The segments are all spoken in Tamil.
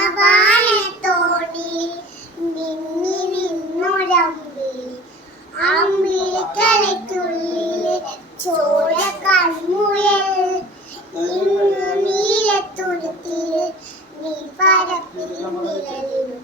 അങ്ങവാനത്തോടി മിന്നി നിന്നൊരമ്പിളി അമ്പിളിക്കലയ്ക്കുള്ളിൽ ചോര കൺമുയൽ ഇന്ന് നീലത്തുരുത്തിൽ നീ പരപ്പിൽ നിഴലിടും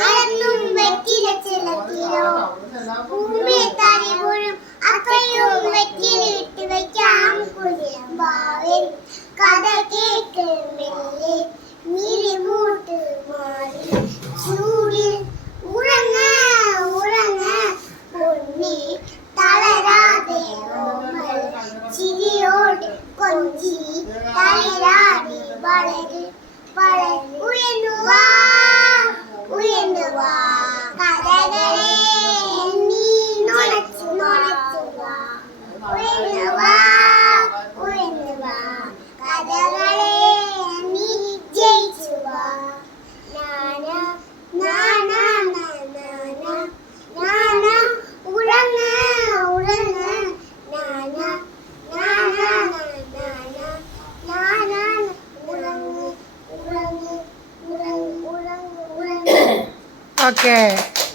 அலனும் வெற்றில செலுத்தினோம் பூமி தரிபுழும் அக்கையும் வெற்றிலிட்டு வைக்காம் குதிரம்பாவேன் கதை கேட்கும் மெல்லே நீரி மூட்டு மாறி சூடில் உறங்க உறங்க பொன்னே தளராதே சிறியோடு கொஞ்சி தளிராடி வளரு வளரு. Ok.